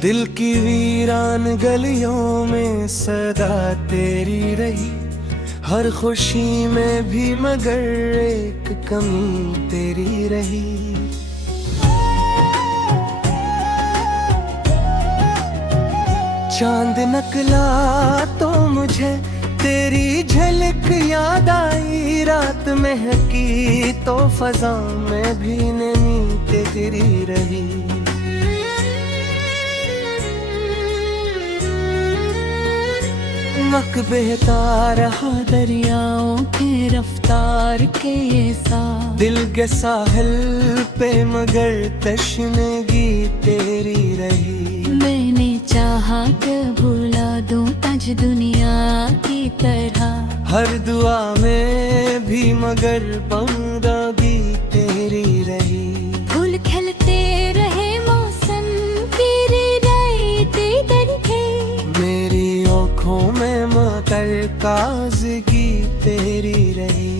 दिल की वीरान गलियों में सदा तेरी रही, हर खुशी में भी मगर एक कमी तेरी रही। चांद नकला तो मुझे तेरी झलक याद आई, रात महकी तो फजा में भी नमी तेरी रही। वक्त बहता रहा दरियाओं के रफ्तार के साथ, दिल के साहिल पे मगर तशनगी तेरी रही। मैंने चाहा कि भुला दूं तुझ दुनिया की तरह, हर दुआ में भी मगर बंदगी तेरी रही। फूल खिलते रहे मौसम तेरे रहते दरखे, मेरी आँखों में मगर काज़गी तेरी रही।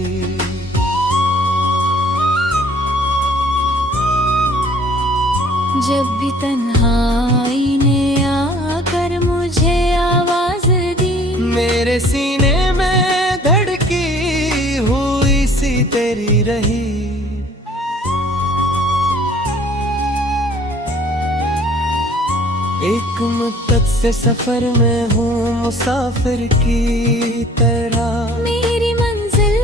जब भी तन्हाई ने आकर मुझे आवाज दी, मेरे सीने में धड़की हुई सी तेरी रही। एक मुद्दत से सफर में हूँ मुसाफिर की तरह, मेरी मंजिल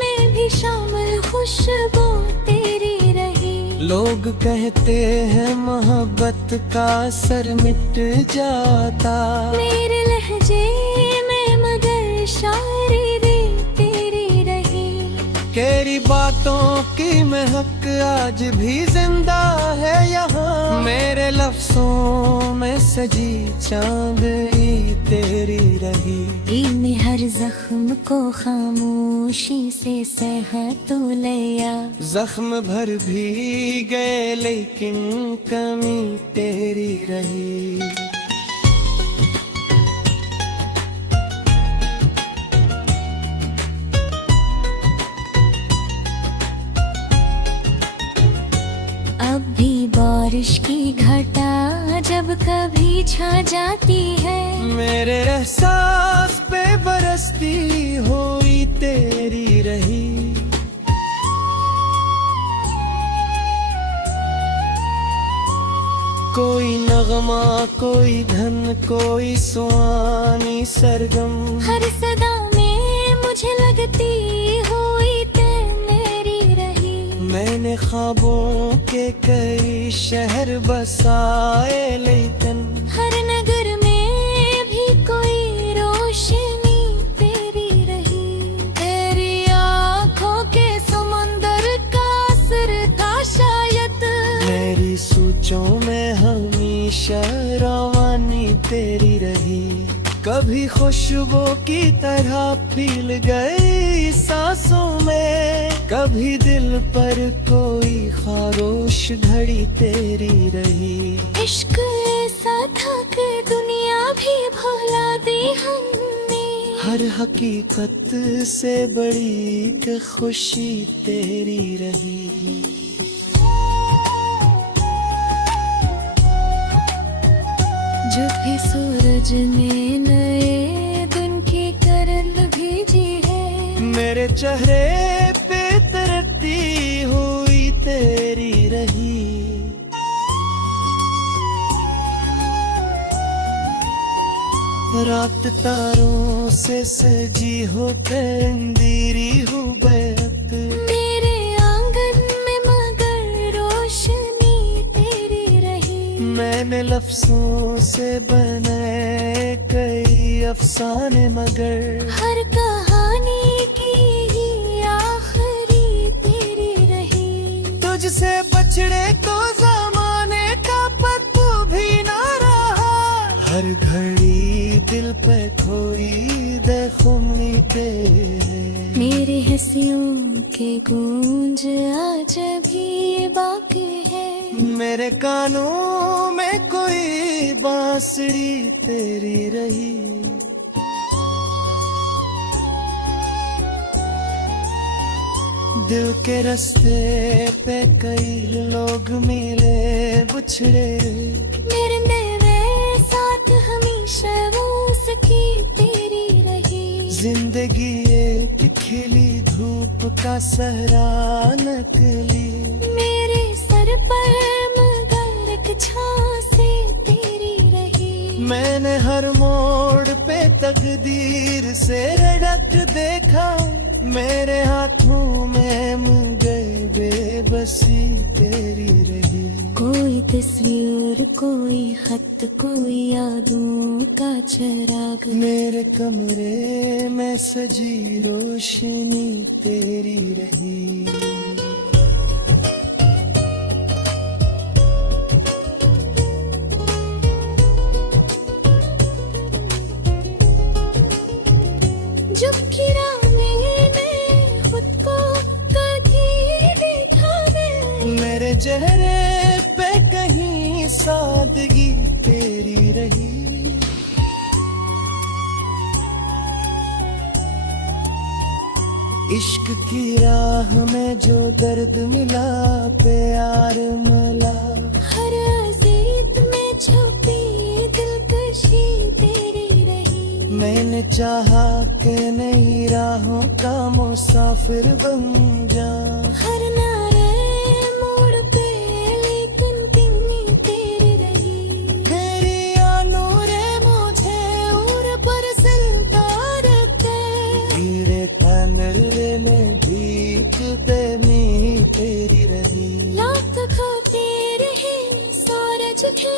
में भी शामिल खुशबू तेरी रही। लोग कहते हैं मोहब्बत का असर मिट जाता, मेरे लहजे में मगर शायरी तेरी रही। तेरी बातों की महक आज भी जिंदा है यहाँ, मेरे लफ्जों में सजी चांदनी तेरी रही। दिल ने हर जख्म को खामोशी से सहा तो लिया, जख्म भर भी गए लेकिन कमी तेरी रही। अब भी बारिश की घटा जब कभी छा जाती है, मेरे एहसास पे बरसती हुई तेरी रही। कोई नगमा कोई धन कोई सुहानी सरगम, हर सदा में मुझे लगती हुई मेरी रही। मैंने ख्वाबों के कई शहर बसाए लेकिन हर नगर में भी कोई रोशनी तेरी रही। तेरी आँखों के समंदर का असर था शायद, मेरी सोचों में हमेशा रवानी तेरी रही। कभी खुशबू की तरह फील गई सांसों में, कभी दिल पर कोई खारोश घड़ी तेरी रही। इश्क ऐसा था कि दुनिया भी भुला दी हमने, हर हकीकत से बड़ी एक खुशी तेरी रही। जब भी सूरज ने नए दिन की करन भेजी है, मेरे चेहरे पे तरती हुई तेरी रही। रात तारों से सजी हो अंधेरी हो बैत, मेरे आंगन में मगर रोशनी तेरी रही। मैंने लफ्जों से बनाए कई अफसाने मगर हर कहानी की ही आखिरी तेरी रही। तुझसे बछड़े तो जमाने का पत्तू भी ना रहा, हर घड़ी दिल पे खोई देखुमी तेरे। मेरी हंसियों के गूंज आज भी बाकी है, मेरे कानों में कोई बांसुरी तेरी रही। दिल के रास्ते पे कई लोग मिले बुछड़े, मेरे नेवे हमेशा वो सकी तेरी रही। जिंदगी एक खिली धूप का सहरा नकली, मेरे सर पर मगर एक छां से तेरी रही। मैंने हर मोड़ पे तकदीर से रड़क देखा, मेरे हाथों में मगर बेबसी तेरी रही। कोई तस्वीर, कोई खत, कोई यादों का चिराग, मेरे कमरे में सजी रोशनी तेरी रही। जब गिरा मैंने खुद को कभी देखा मैं, मेरे चेहरे पे कहीं सादगी तेरी रही। इश्क की राह में जो दर्द मिला, प्यार मिला, हर अजीत में छुपी दिलकशी तेरी रही। मैंने चाहा कि नई राहों का मुसाफिर बन जा, हर नारे मोड़ पे लेकिन तिन्नी तेरी रही। तेरी नूरे मुझे उर पर सिलता रखे, हीरे तनरे में भीख बेमी तेरी रही। लाख खाते रहे सूरज के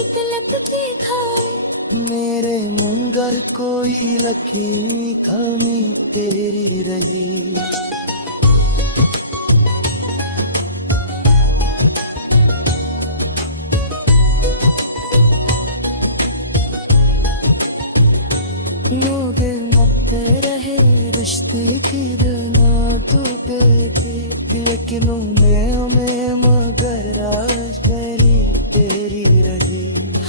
एक लपटी खाए, मेरे मंगर कोई रखी खामी तेरी रही। लोग मत रहे रिश्ते की तू कहते, लेकिन मैं मगर आशरी तेरी रही।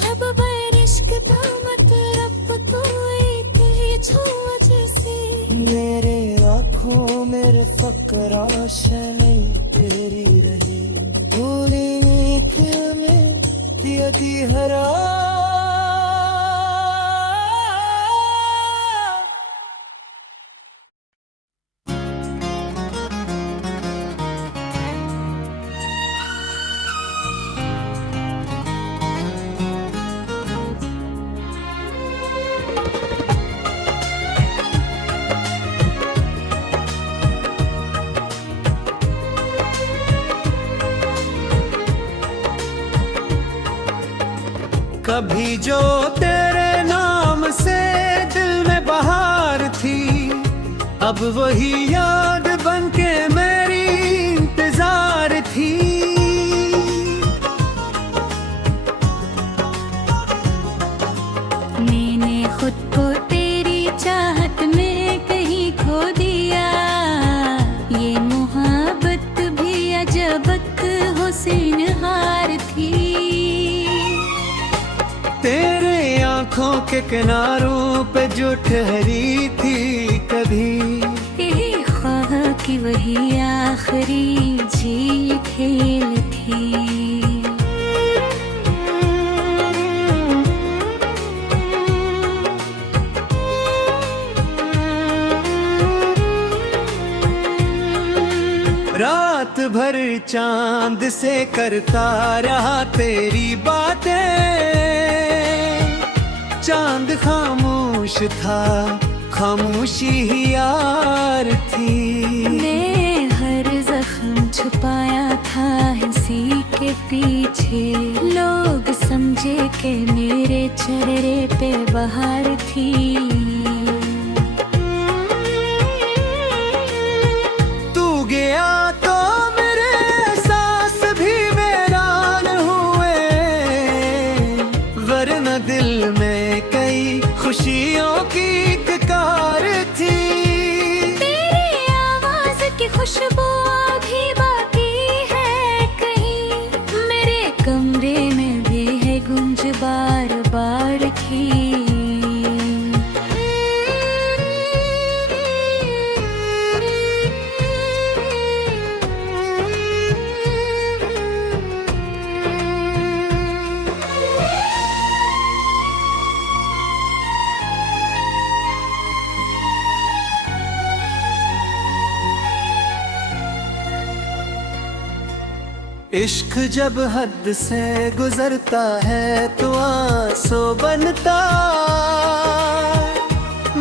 अब बरिश्क था मत रब तो एक छुआ जैसे, मेरे आँखों मेरे फक्र रोशनी तेरी रही। पूरी नींद में दिया दी हरा, कभी जो तेरे नाम से दिल में बहार थी, अब वही याद बनके मेरी इंतजार थी। मैंने खुद को तेरी चाहत में कहीं खो दिया, ये मोहब्बत भी अजबत हुस्नहार थी। तेरे आँखों के किनारों पे जो ठहरी थी कभी, यही ख्वाह की वही आखिरी झील खेल थी। रात भर चांद से करता रहा तेरी बातें, चांद खामोश था, खामोशी ही यार थी। मैं हर जख्म छुपाया था हंसी के पीछे, लोग समझे कि मेरे चेहरे पे बहार थी। तू गया तो मेरे एहसास भी वीरान हुए, वरना दिल में कई खुशियों की ककार थी। तेरी आवाज की खुशबू अभी बाकी है कहीं, मेरे कमरे में भी है गुंज बार बार की। इश्क जब हद से गुजरता है तो आंसू बनता,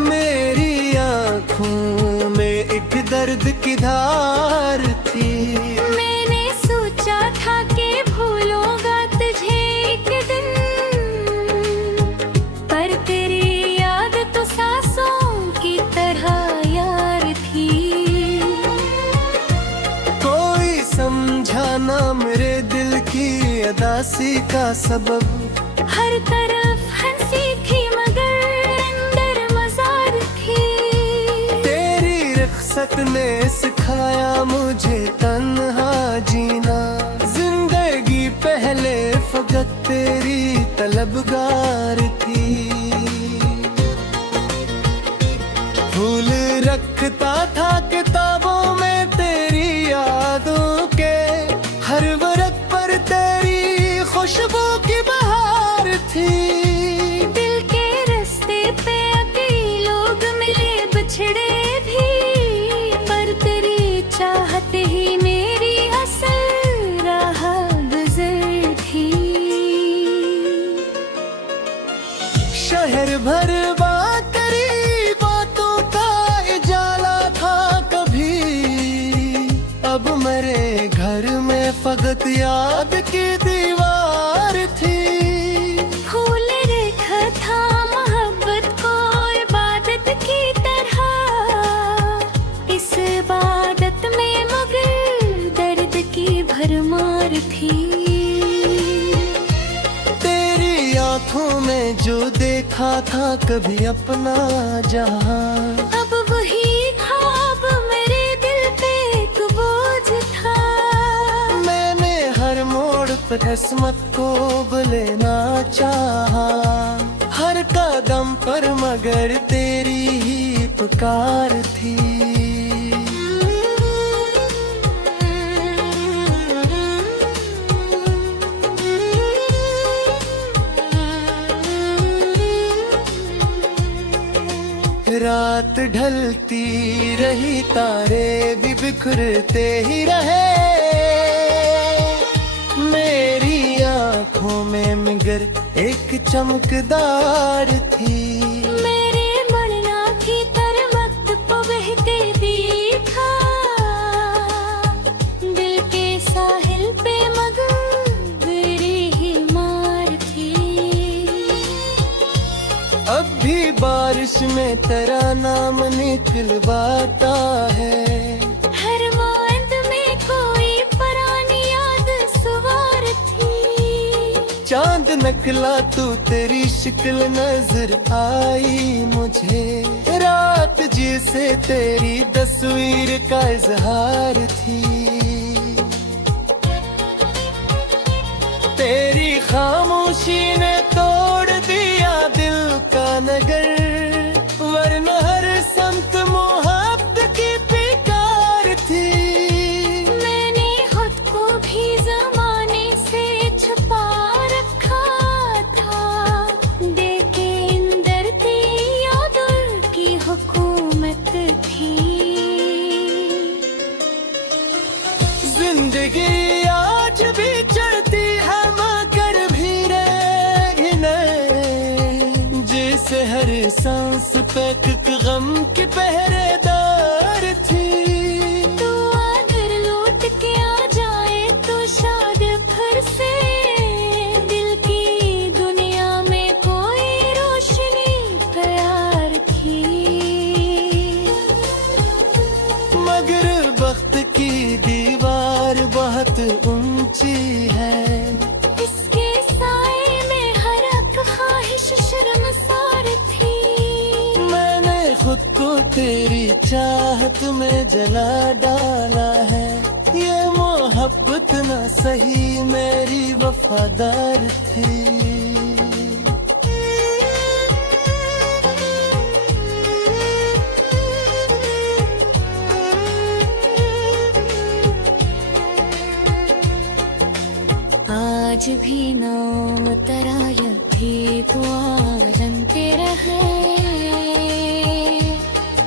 मेरी आंखों में एक दर्द की धार थी। मैंने सोचा था कि भूलूंगा तुझे एक दिन, पर तेरी याद तो सांसों की तरह यार थी। कोई समझा ना मेरे दिल की अदासी का सबब, हर तरफ हंसी थी मगर अंदर मजार थी। तेरी रुखसत ने सिखाया मुझे तन्हा जीना, जिंदगी पहले फकत तेरी तलबगार थी। फूल रखता था किताबों में तेरी यादों के, हर वर्क पर तेरी खुशबू की बहार थी। दिल के रास्ते पे कई लोग मिले बिछड़े भी, पर तेरी चाहत ही मेरी असल राह गुजर थी। शहर भर बातरी बातों का उजाला था कभी, अब मेरे घर में फकत याद की दीवार थी। फूल रखा था मोहब्बत को इबादत की तरह, इस इबादत में मगर दर्द की भरमार थी। तेरी आंखों में जो देखा था कभी अपना जहां, अब वही ख्वाब मेरे दिल पे एक बोझ था। मैंने हर मोड़ पर किस्मत को बुलेना चाहा, हर कदम पर मगर तेरी ही पुकार थी। रात ढलती रही, तारे भी बिखरते ही रहे, मेरी आंखों में मगर एक चमकदार थी। मेरे मरना की तर वक्त को बहते देखा, दिल के साहिल पे मगर मेरी ही मार थी। अब भी बारिश में तेरा नाम निकलवाता है, हर मांद में कोई पुरानी याद सवार थी। चांद निकला तू तेरी शक्ल नजर आई मुझे, रात जिसे तेरी तस्वीर का इजहार थी। तेरी खामोशी ने तोड़ दिया दिल का नगर, वरना हर संत मोहब्बत की पुकार थी। मैंने खुद को भी जमाने से छुपा रखा था, देखे अंदर तेरी यादों की हुकूमत थी। जिंदगी आज भी चलती है मगर भी जैसे हर सांस पे एक गम की पहरेदार थी। तू अगर लौट के आ जाए तो शायद फिर से दिल की दुनिया में कोई रोशनी तैयार थी। मगर वक्त की दीवार बहुत ऊंची है, इसके साए में हर एक ख्वाहिश शर्मसार थी। मैंने खुद को तेरी चाहत में जला डाला है, ये मोहब्बत न सही मेरी वफादार थी। आज भी नाम तेरा यही दुआ जनते रहे,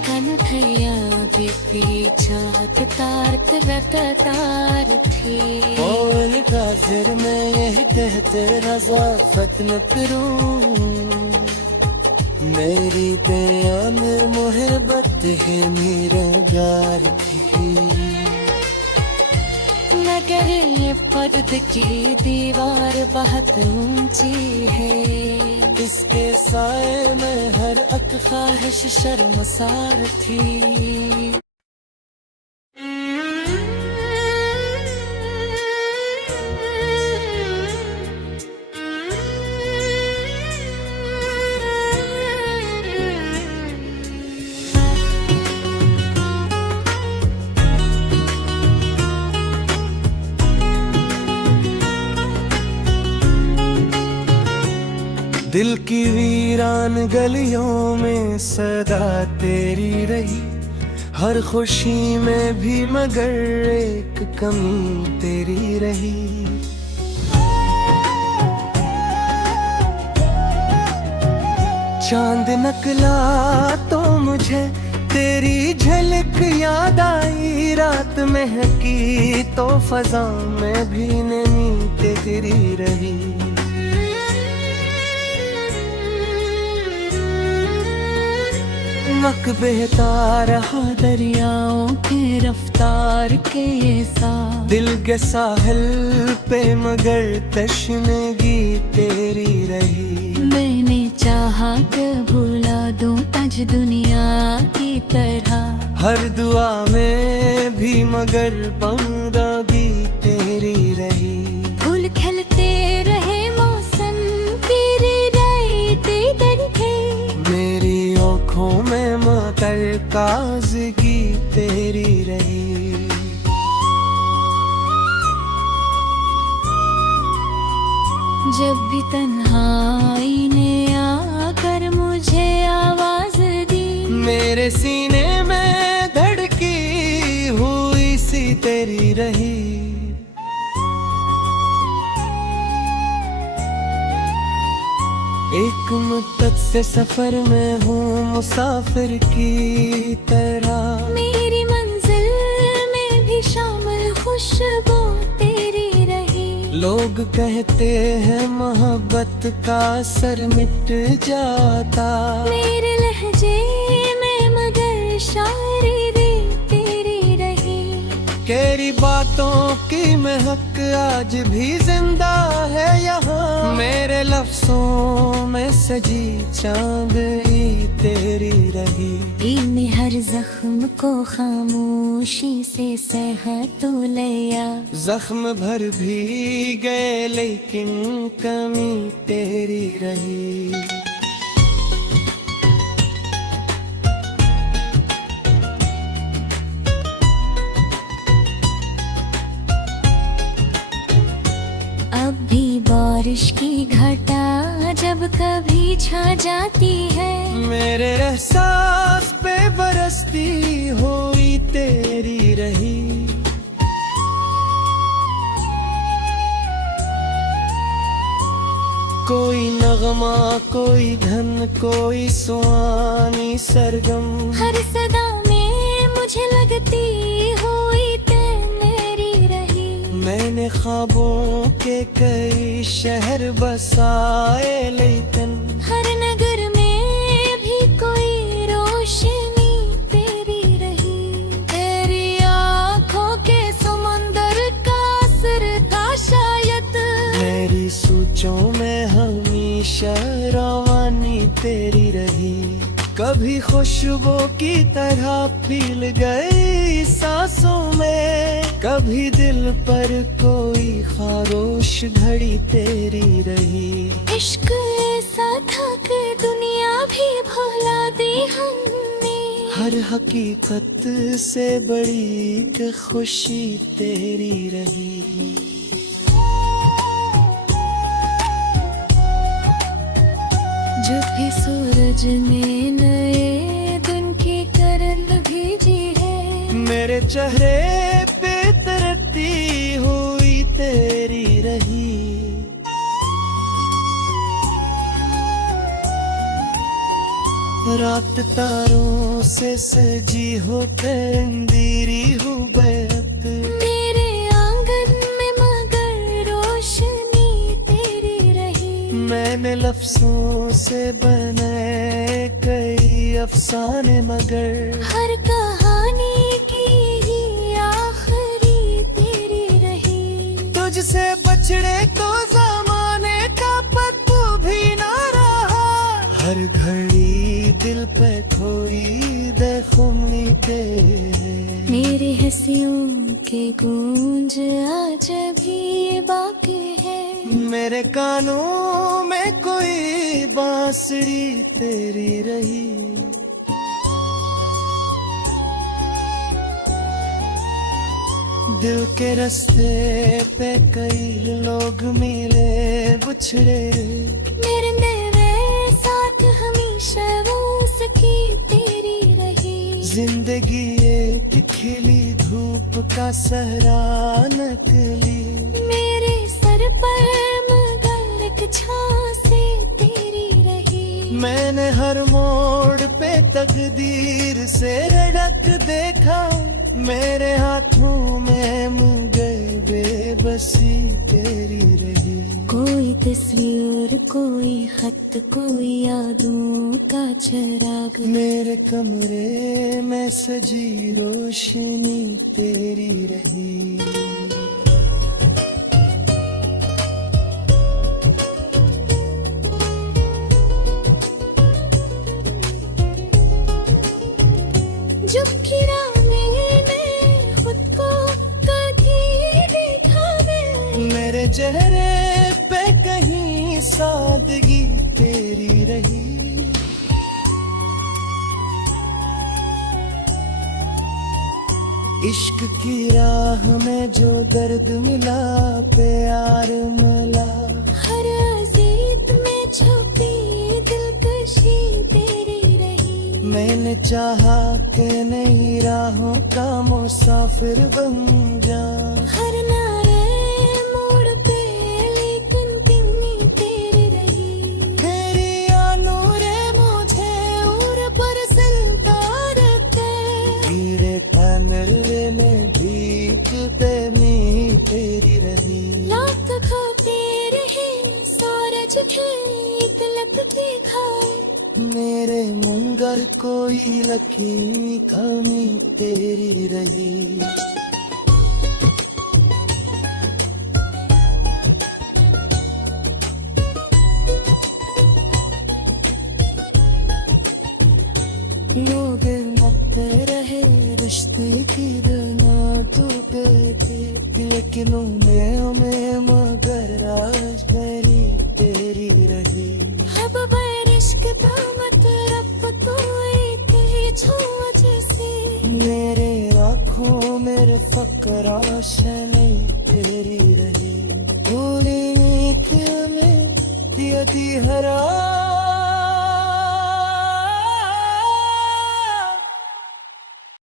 कन भैया भी थी चाहत तारत रतार थी बोल काफिर मैं यही कहते नज़ाफत न करूं मेरी तेरे अंदर मोहब्बत है मेरा प्यार थी मगर ये पर्द की दीवार बहुत ऊंची है इसके साए में हर एक ख्वाहिश शर्मसार थी दिल की वीरान गलियों में सदा तेरी रही हर खुशी में भी मगर एक कमी तेरी रही चांद नकला तो मुझे तेरी झलक याद आई रात महकी तो फजा में भी नमी तेरी रही वक्त बहता रहा दरियाओं के रफ्तार के ये सा दिल के साहिल पे मगर तशनगी तेरी रही मैंने चाहा कि भुला दूं आज दुनिया की तरह हर दुआ में भी मगर बंदगी तेरी रही फूल खिलते रहे मौसम तेरे रहते दरखे मेरी आँखों में मतर काज़गी तेरी रही जब भी तन्हाई ने आकर मुझे आवाज दी मेरे सीने में धड़की हुई सी तेरी रही एक मुद्दत से सफर में हूँ मुसाफिर की तरह मेरी मंजिल में भी शामिल खुशबू तेरी रही लोग कहते हैं मोहब्बत का असर मिट जाता मेरे लहजे में मगर शायरी तेरी रही तेरी बातों की महक आज भी जिंदा है यहाँ मेरे लफ्जों में सजी चांदनी तेरी रही इन हर जख्म को खामोशी से सहा तो लिया जख्म भर भी गए लेकिन कमी तेरी रही अब भी बारिश की घटा जब कभी छा जाती है मेरे एहसास पे बरसती हुई तेरी रही कोई नगमा कोई धन कोई सुहानी सरगम हर सदा में मुझे लगती हुई मेरी रही मैंने ख्वाबों के कई शहर बसाए लेकिन हर नगर में भी कोई रोशनी तेरी रही तेरी आँखों के समंदर का असर था शायद मेरी सोचों में हमेशा रवानी तेरी रही कभी खुशबू की तरह फील गई सांसों में कभी दिल पर कोई खारोश घड़ी तेरी रही इश्क ऐसा था कि दुनिया भी भुला दी हमने हर हकीकत से बड़ी एक खुशी तेरी रही जब भी सूरज में नए दिन की करन भेजी है मेरे चेहरे पे तरती हुई तेरी रही रात तारों से सजी हो अंधेरी हो बैत, मेरे आंगन में मगर रोशनी तेरी रही। मैंने लफ्जों से बनाए कई अफसाने मगर हर कहानी की ही आखिरी तेरी रही। तुझसे बछड़े को जमाने का पत्तू भी ना रहा। हर घड़ी दिल पे खोई देखूंगी तेरे, मेरी हंसियों के गूंज आज भी बाकी है। मेरे कानों में कोई बांसुरी तेरी रही। दिल के रास्ते पे कई लोग मिले बिछड़े, मेरे मेरे साथ हमेशा वो सखी तेरी रही। जिंदगी एक खिली धूप का सहरा नकली, मेरे सर पर मगर एक झांसी तेरी रही। मैंने हर मोड़ पे तकदीर से रड़क देखा। मेरे हाथों में मगर बेबसी तेरी रही। कोई तस्वीर कोई खत कोई यादों का चिराग, मेरे कमरे में सजी रोशनी तेरी रही। जब गिरा मैंने खुद को कभी देखा मैं, मेरे चेहरे पे कहीं सादगी तेरी रही। इश्क की राह में जो दर्द मिला प्यार मिला। हर अजीत में छुपी दिलकशी तेरी रही। मैंने चाहा कि नई राहों का मुसाफिर बन जा। हर नारे मोड़ पे लेकिन तिन्नी तेरी रही। तेरी आनूरे मुझे और पर सिलता रखते, हीरे कानले में भीख देनी तेरी रही। लात खाते रहे सारा जगह एक लगती खाए। मेरे मुंगर कोई लकीर कमी तेरी रही। लोग मत रहे रिश्ते की दना टूटे थे, लेकिन उन्हें मगर राज भरी तेरी रही। अब बारिश के दामत रब कोई थे छुआ जैसे, मेरे आँखों मेरे फक्र रोशनी तेरी रही। भूली कि हमें दिया दी हरा